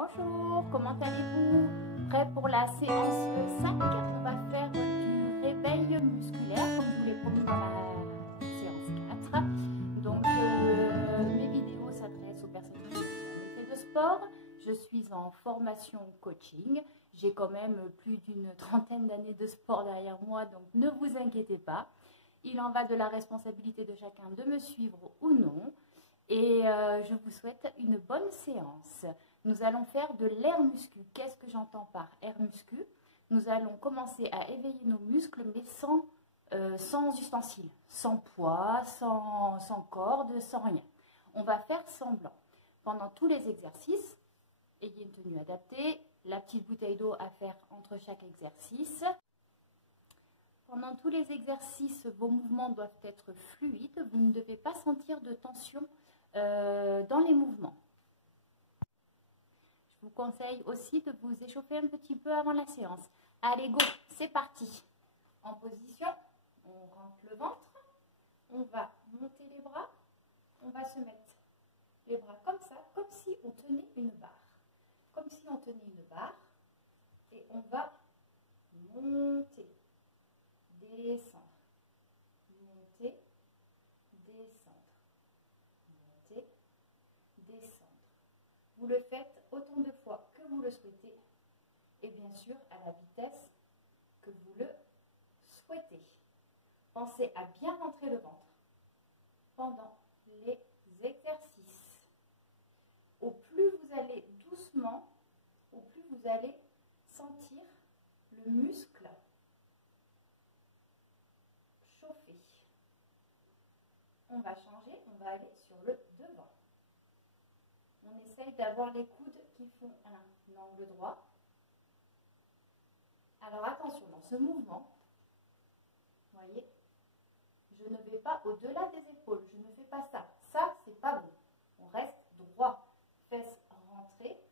Bonjour, comment allez-vous? Prêt pour la séance 5? On va faire du réveil musculaire comme je vous l'ai promis dans la séance 4. Donc mes vidéos s'adressent aux personnes qui sont en effet de sport. Je suis en formation coaching. J'ai quand même plus d'une trentaine d'années de sport derrière moi, donc ne vous inquiétez pas. Il en va de la responsabilité de chacun de me suivre ou non. Et je vous souhaite une bonne séance. Nous allons faire de l'air muscu. Qu'est-ce que j'entends par air muscu? Nous allons commencer à éveiller nos muscles, mais sans ustensiles, sans poids, sans corde, sans rien. On va faire semblant. Pendant tous les exercices, ayez une tenue adaptée, la petite bouteille d'eau à faire entre chaque exercice. Pendant tous les exercices, vos mouvements doivent être fluides. Vous ne devez pas sentir de tension dans les mouvements. Je vous conseille aussi de vous échauffer un petit peu avant la séance. Allez, go, c'est parti. En position, on rentre le ventre, on va monter les bras, on va se mettre les bras comme ça, comme si on tenait une barre. Comme si on tenait une barre, et on va monter, descendre, monter, descendre, monter, descendre. Vous le faites autant de fois que vous le souhaitez et bien sûr à la vitesse que vous le souhaitez. Pensez à bien rentrer le ventre pendant les exercices. Au plus vous allez doucement, au plus vous allez sentir le muscle chauffer. On va changer, on va aller sur le devant. On essaye d'avoir les coudes qui font un angle droit. Alors attention, dans ce mouvement, vous voyez, je ne vais pas au-delà des épaules, je ne fais pas ça. Ça, c'est pas bon. On reste droit. Fesses rentrées,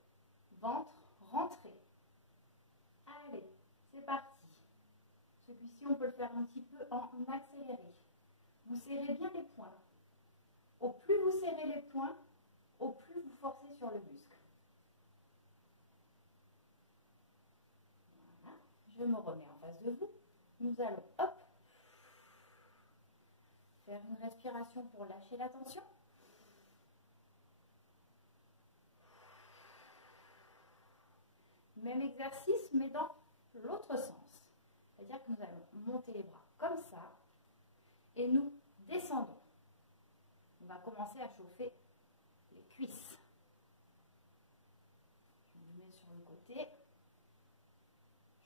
ventre rentré. Allez, c'est parti. Celui-ci, on peut le faire un petit peu en accéléré. Vous serrez bien les poings. Au plus vous serrez les poings, au plus vous forcez sur le muscle. Voilà, je me remets en face de vous. Nous allons, hop, faire une respiration pour lâcher la tension. Même exercice, mais dans l'autre sens. C'est-à-dire que nous allons monter les bras comme ça et nous descendons. On va commencer à chauffer les cuisses. Je me mets sur le côté.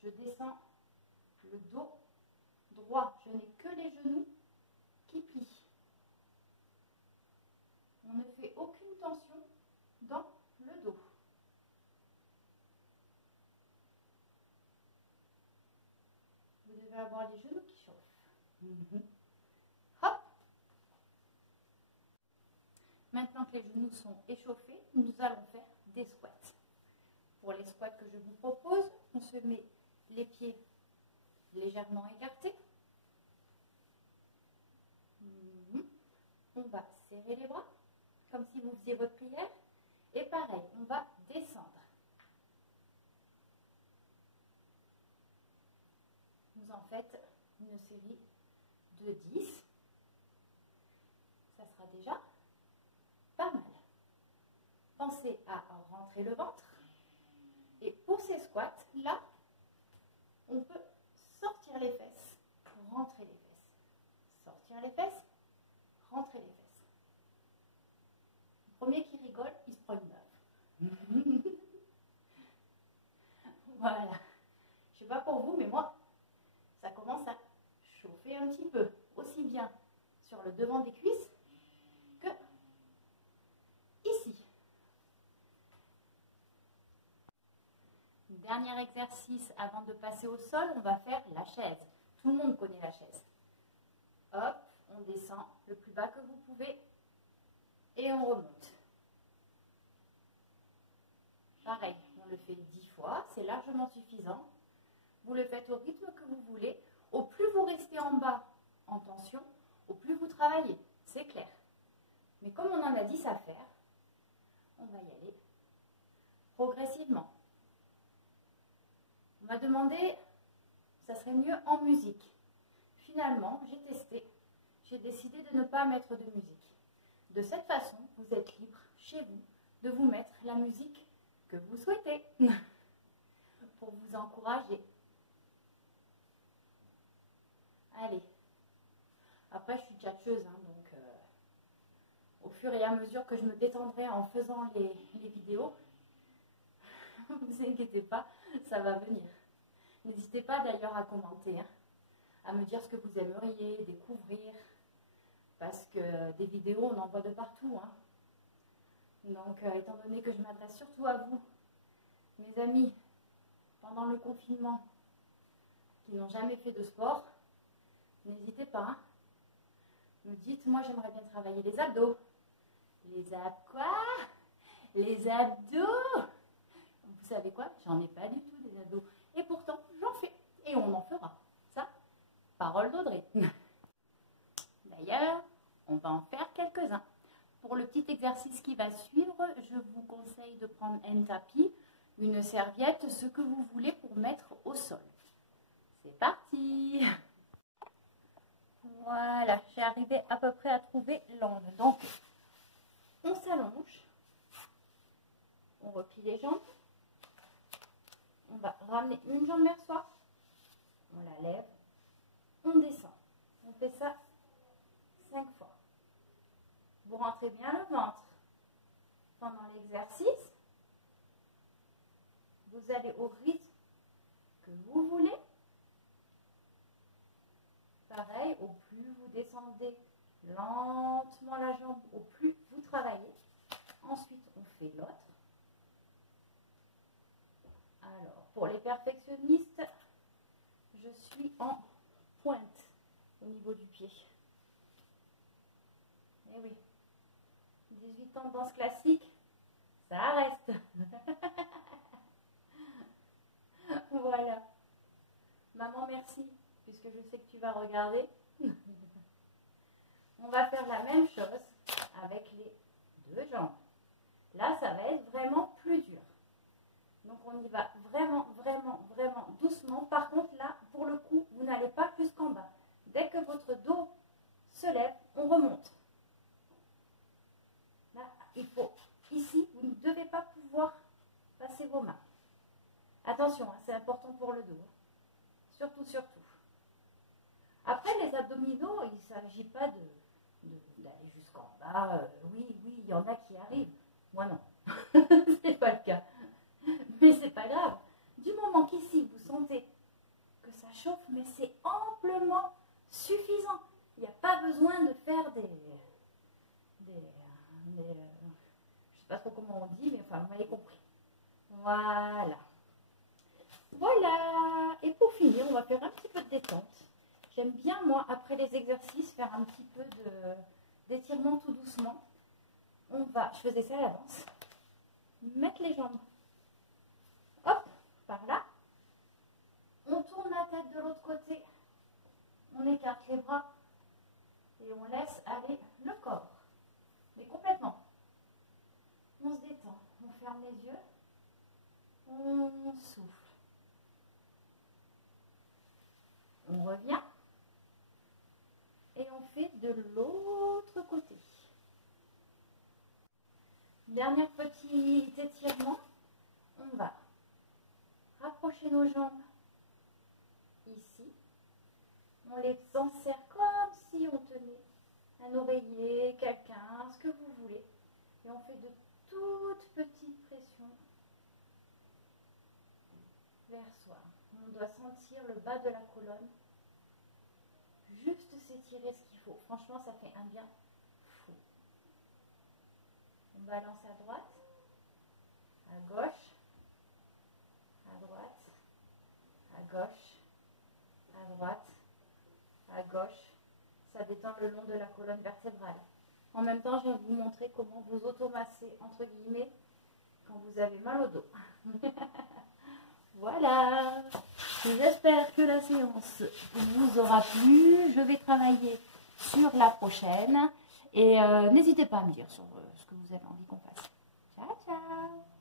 Je descends le dos droit. Je n'ai que les genoux qui plient. On ne fait aucune tension dans le dos. Vous devez avoir les genoux qui chauffent. Hop. Maintenant que les genoux sont échauffés, nous allons faire des squats. Pour les squats que je vous propose, on se met les pieds légèrement écartés. On va serrer les bras, comme si vous faisiez votre prière. Et pareil, on va descendre. Vous en faites une série de 10. Ça sera déjà pas mal. Pensez à rentrer le ventre. Et pour ces squats, là, on peut sortir les fesses, rentrer les fesses. Sortir les fesses, rentrer les fesses. Le premier qui rigole, il se prend une baffe. Voilà. Je ne sais pas pour vous, mais moi, ça commence à chauffer un petit peu. Aussi bien sur le devant des cuisses que ici. Dernier exercice avant de passer au sol, on va faire la chaise. Tout le monde connaît la chaise. Hop, on descend le plus bas que vous pouvez et on remonte. Pareil, on le fait 10 fois, c'est largement suffisant. Vous le faites au rythme que vous voulez. Au plus vous restez en bas en tension, au plus vous travaillez, c'est clair. Mais comme on en a 10 à faire, on va y aller progressivement. On m'a demandé, ça serait mieux en musique. Finalement, j'ai testé. J'ai décidé de ne pas mettre de musique. De cette façon, vous êtes libre chez vous de vous mettre la musique que vous souhaitez pour vous encourager. Allez. Après, je suis tchatcheuse, hein, donc au fur et à mesure que je me détendrai en faisant les vidéos, ne vous inquiétez pas, ça va venir. N'hésitez pas d'ailleurs à commenter, hein, à me dire ce que vous aimeriez découvrir, parce que des vidéos, on en voit de partout. Hein. Donc, étant donné que je m'adresse surtout à vous, mes amis, pendant le confinement, qui n'ont jamais fait de sport, n'hésitez pas. Hein. Me dites, moi j'aimerais bien travailler les abdos. Les abdos quoi? Les abdos. Vous savez quoi? J'en ai pas du tout des abdos. Et pourtant, j'en fais. Et on en fera. Ça, parole d'Audrey. D'ailleurs, on va en faire quelques-uns. Pour le petit exercice qui va suivre, je vous conseille de prendre un tapis, une serviette, ce que vous voulez pour mettre au sol. C'est parti! Voilà, j'ai arrivé à peu près à trouver l'angle. Donc, on s'allonge, on replie les jambes, on va ramener une jambe vers soi, on la lève, on descend. On fait ça 5 fois. Vous rentrez bien le ventre pendant l'exercice. Vous allez au rythme que vous voulez. Pareil, au plus vous descendez lentement la jambe, au plus vous travaillez. Ensuite, on fait l'autre. Alors, pour les perfectionnistes, je suis en pointe au niveau du pied. Eh oui, 18 ans de danse classique, ça reste. Voilà. Maman, merci, puisque je sais que tu vas regarder. On va faire la même chose avec les deux jambes. Là, ça va être vraiment plus dur. Donc, on y va vraiment, vraiment, vraiment doucement. Par contre, là, pour le coup, vous n'allez pas jusqu'en bas. Dès que votre dos se lève, on remonte. Là, il faut, ici, vous ne devez pas pouvoir passer vos mains. Attention, hein, c'est important pour le dos. Hein. Surtout, surtout. Après, les abdominaux, il ne s'agit pas d'aller jusqu'en bas. Oui, il y en a qui arrivent. Moi, non. C'est pas le cas. Mais c'est pas grave. Du moment qu'ici, vous sentez que ça chauffe, mais c'est amplement suffisant. Il n'y a pas besoin de faire je ne sais pas trop comment on dit, mais enfin, vous m'avez compris. Voilà. Voilà. Et pour finir, on va faire un petit peu de détente. J'aime bien, moi, après les exercices, faire un petit peu d'étirement tout doucement. Je faisais ça à l'avance. Mettre les jambes, hop, par là. On tourne la tête de l'autre côté. On écarte les bras et on laisse aller le corps. Mais complètement. On se détend. On ferme les yeux. On souffle. On revient. Et on fait de l'autre côté. Dernier petit étirement. On va rapprocher nos jambes ici. On les enserre comme si on tenait un oreiller, quelqu'un, ce que vous voulez. Et on fait de toutes petites pressions vers soi. On doit sentir le bas de la colonne. Juste s'étirer ce qu'il faut. Franchement, ça fait un bien fou. On balance à droite, à gauche, à droite, à gauche, à droite, à gauche. Ça détend le long de la colonne vertébrale. En même temps, je vais vous montrer comment vous automassez, entre guillemets, quand vous avez mal au dos. Voilà. J'espère que la séance vous aura plu. Je vais travailler sur la prochaine. Et n'hésitez pas à me dire sur ce que vous avez envie qu'on fasse. Ciao, ciao.